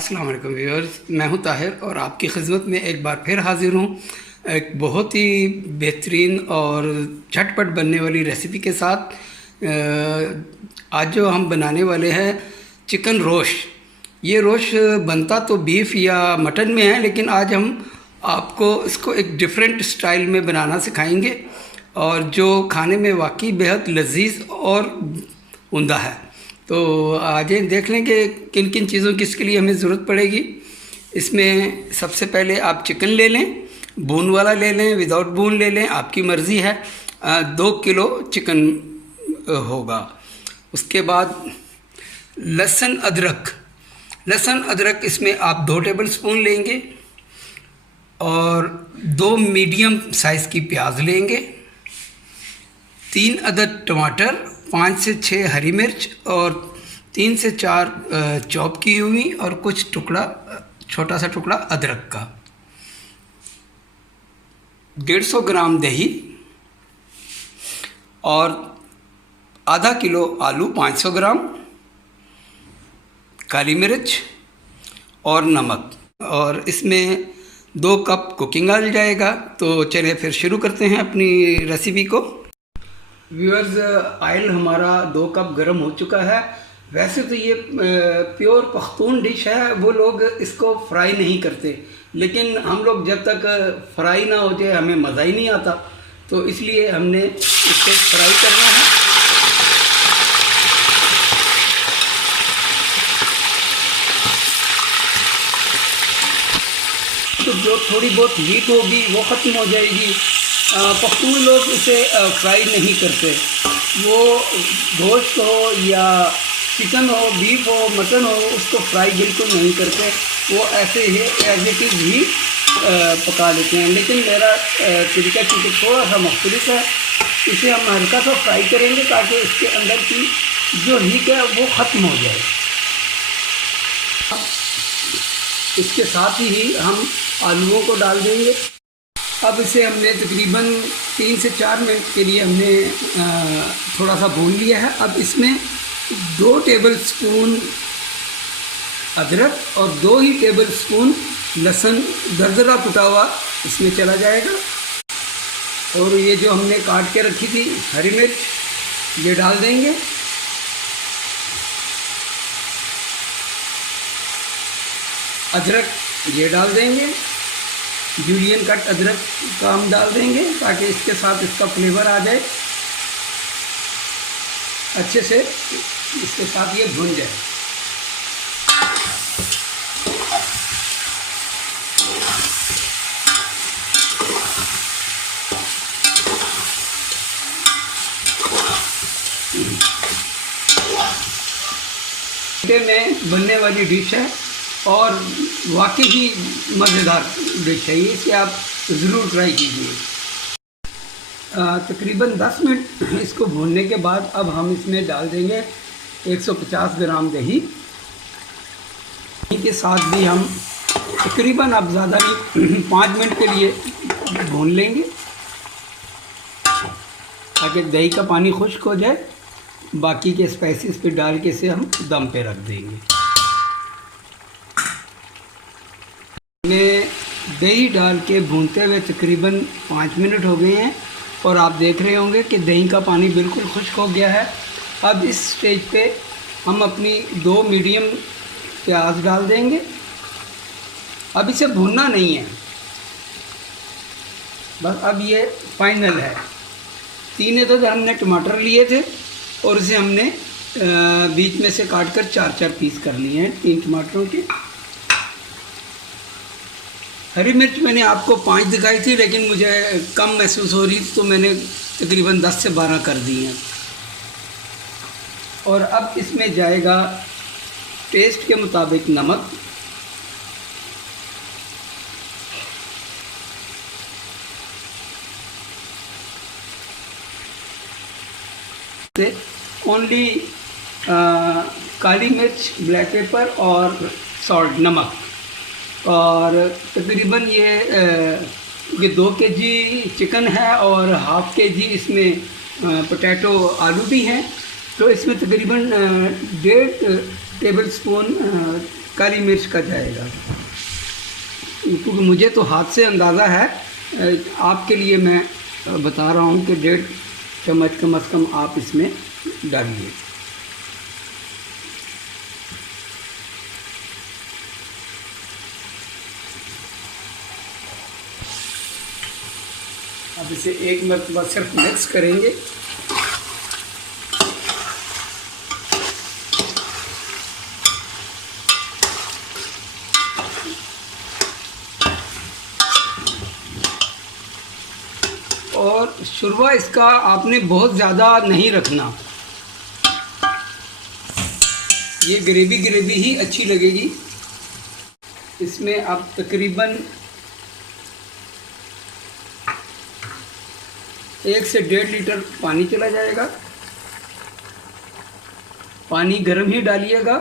अस्सलाम वालेकुम व्यूअर्स, मैं हूं ताहिर और आपकी खिदमत में एक बार फिर हाज़िर हूं एक बहुत ही बेहतरीन और झटपट बनने वाली रेसिपी के साथ। आज जो हम बनाने वाले हैं चिकन रोश। ये रोश बनता तो बीफ या मटन में है, लेकिन आज हम आपको इसको एक डिफरेंट स्टाइल में बनाना सिखाएंगे और जो खाने में वाकई बेहद लजीज और उम्दा है। तो आज देख लें कि किन किन चीज़ों की इसके लिए हमें ज़रूरत पड़ेगी। इसमें सबसे पहले आप चिकन ले लें, बून वाला ले लें, विदाउट बून ले लें, आपकी मर्ज़ी है। 2 किलो चिकन होगा। उसके बाद लहसुन अदरक इसमें आप 2 टेबल स्पून लेंगे और 2 मीडियम साइज़ की प्याज लेंगे, 3 अदद टमाटर, 5 से 6 हरी मिर्च और 3 से 4 चॉप की हुई और कुछ छोटा सा टुकड़ा अदरक का, 150 ग्राम दही और आधा किलो आलू, 500 ग्राम, काली मिर्च और नमक। और इसमें 2 कप कुकिंग ऑयल जाएगा। तो चलिए फिर शुरू करते हैं अपनी रेसिपी को। व्यूअर्स, ऑयल हमारा 2 कप गर्म हो चुका है। वैसे तो ये प्योर पख्तून डिश है, वो लोग इसको फ्राई नहीं करते, लेकिन हम लोग जब तक फ्राई ना हो जाए हमें मज़ा ही नहीं आता, तो इसलिए हमने इसको फ्राई करना है। तो जो थोड़ी बहुत हीट होगी वो ख़त्म हो जाएगी। पख्तून लोग इसे फ्राई नहीं करते। वो गोश्त हो या चिकन हो, बीफ हो, मटन हो, उसको फ्राई बिल्कुल नहीं करते। वो ऐसे ही एज इट इज़ ही पका लेते हैं। लेकिन मेरा तरीका चूँकि थोड़ा सा मुख्तलिफ है, इसे हम हल्का सा फ्राई करेंगे ताकि इसके अंदर की जो हीट है वो ख़त्म हो जाए। इसके साथ ही हम आलूओं को डाल देंगे। अब इसे हमने तकरीबन 3 से 4 मिनट के लिए हमने थोड़ा सा भून लिया है। अब इसमें 2 टेबल स्पून अदरक और 2 ही टेबल स्पून लहसुन दरदरा कुटा हुआ इसमें चला जाएगा। और ये जो हमने काट के रखी थी हरी मिर्च, ये डाल देंगे। अदरक ये डाल देंगे, जूलियन कट अदरक का हम डाल देंगे ताकि इसके साथ इसका फ्लेवर आ जाए, अच्छे से इसके साथ ये भुन जाए। में बनने वाली डिश है और वाकई ही मज़ेदार डिश है। इसे आप ज़रूर ट्राई कीजिए। तकरीबन 10 मिनट इसको भूनने के बाद अब हम इसमें डाल देंगे 150 ग्राम दही के साथ भी हम तकरीबन, अब ज़्यादा नहीं, 5 मिनट के लिए भून लेंगे ताकि दही का पानी खुश्क हो जाए। बाकी के स्पाइसेस पे डाल के इसे हम दम पे रख देंगे। में दही डाल के भूनते हुए तकरीबन 5 मिनट हो गए हैं और आप देख रहे होंगे कि दही का पानी बिल्कुल खुश्क हो गया है। अब इस स्टेज पे हम अपनी 2 मीडियम प्याज डाल देंगे। अब इसे भूनना नहीं है, बस अब ये फाइनल है। 3 तो हमने टमाटर लिए थे और इसे हमने बीच में से काट कर 4-4 पीस कर लिए हैं 3 टमाटरों के। हरी मिर्च मैंने आपको 5 दिखाई थी, लेकिन मुझे कम महसूस हो रही थी तो मैंने तकरीबन 10 से 12 कर दी हैं। और अब इसमें जाएगा टेस्ट के मुताबिक नमक, ओनली काली मिर्च, ब्लैक पेपर और सॉल्ट, नमक। और तकरीबन ये 2 केजी चिकन है और हाफ़ केजी इसमें पोटैटो आलू भी हैं, तो इसमें तकरीबन 1.5 टेबल स्पून काली मिर्च का जाएगा, क्योंकि मुझे तो हाथ से अंदाज़ा है, आपके लिए मैं बता रहा हूँ कि 1.5 चम्मच कम से कम आप इसमें डालिए। अब इसे एक मरतबा सिर्फ मिक्स करेंगे। और शुरवा इसका आपने बहुत ज़्यादा नहीं रखना, ये ग्रेवी ग्रेवी ही अच्छी लगेगी। इसमें अब तकरीबन 1 से 1.5 लीटर पानी चला जाएगा। पानी गर्म ही डालिएगा।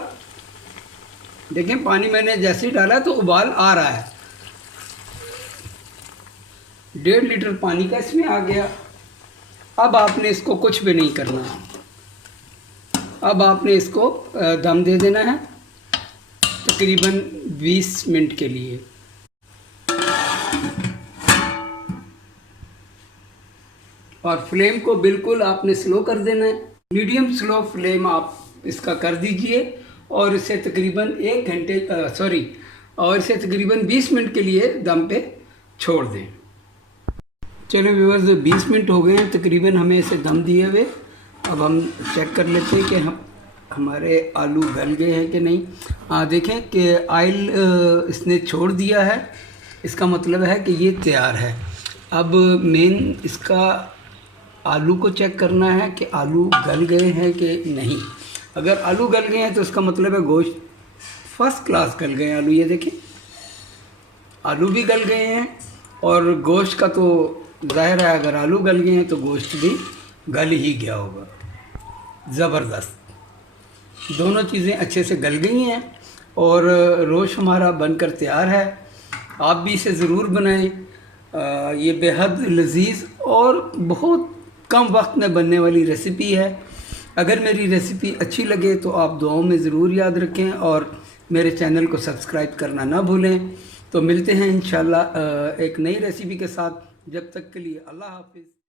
देखें पानी मैंने जैसे ही डाला तो उबाल आ रहा है। 1.5 लीटर पानी का इसमें आ गया। अब आपने इसको कुछ भी नहीं करना है, अब आपने इसको दम दे देना है तकरीबन 20 मिनट के लिए। और फ्लेम को बिल्कुल आपने स्लो कर देना है, मीडियम स्लो फ्लेम आप इसका कर दीजिए और इसे तकरीबन 20 मिनट के लिए दम पे छोड़ दें। चलो व्यूअर्स, 20 मिनट हो गए हैं तकरीबन हमें इसे दम दिए हुए। अब हम चेक कर लेते हैं कि हमारे आलू गल गए हैं कि नहीं। देखें कि ऑयल इसने छोड़ दिया है, इसका मतलब है कि ये तैयार है। अब मेन इसका आलू को चेक करना है कि आलू गल गए हैं कि नहीं। अगर आलू गल गए हैं तो इसका मतलब है गोश्त फर्स्ट क्लास गल गए हैं आलू। ये देखें आलू भी गल गए हैं और गोश्त का तो ज़ाहिर है अगर आलू गल गए हैं तो गोश्त भी गल ही गया होगा। ज़बरदस्त, दोनों चीज़ें अच्छे से गल गई हैं और रोश हमारा बनकर तैयार है। आप भी इसे ज़रूर बनाएं। ये बेहद लजीज और बहुत कम वक्त में बनने वाली रेसिपी है। अगर मेरी रेसिपी अच्छी लगे तो आप दुआओं में ज़रूर याद रखें और मेरे चैनल को सब्सक्राइब करना ना भूलें। तो मिलते हैं इंशाल्लाह एक नई रेसिपी के साथ। जब तक के लिए अल्लाह हाफिज़।